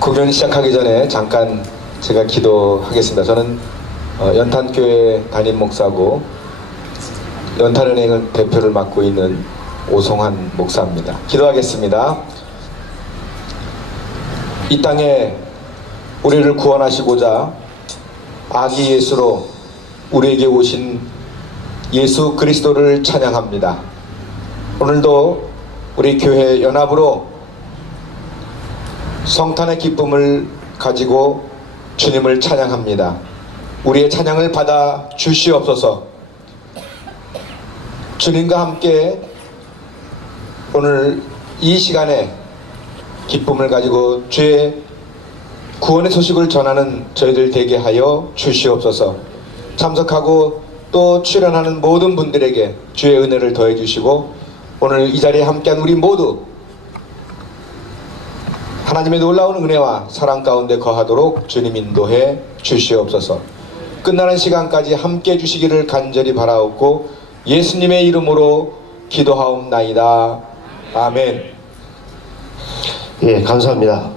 공연 시작하기 전에 잠깐 제가 기도하겠습니다. 저는 어, 연탄교회 담임 목사고 연탄은행을 대표를 맡고 있는 오송환 목사입니다. 기도하겠습니다. 이 땅에 우리를 구원하시고자 아기 예수로 우리에게 오신 예수 그리스도를 찬양합니다. 오늘도 우리 교회 연합으로 성탄의 기쁨을 가지고 주님을 찬양합니다. 우리의 찬양을 받아 주시옵소서. 주님과 함께 오늘 이 시간에 기쁨을 가지고 주의 구원의 소식을 전하는 저희들 되게 하여 주시옵소서. 참석하고 또 출연하는 모든 분들에게 주의 은혜를 더해 주시고 오늘 이 자리에 함께한 우리 모두 하나님의 놀라운 은혜와 사랑 가운데 거하도록 주님 인도해 주시옵소서. 끝나는 시간까지 함께 해 주시기를 간절히 바라옵고 예수님의 이름으로 기도하옵나이다. 아멘. 예, 감사합니다.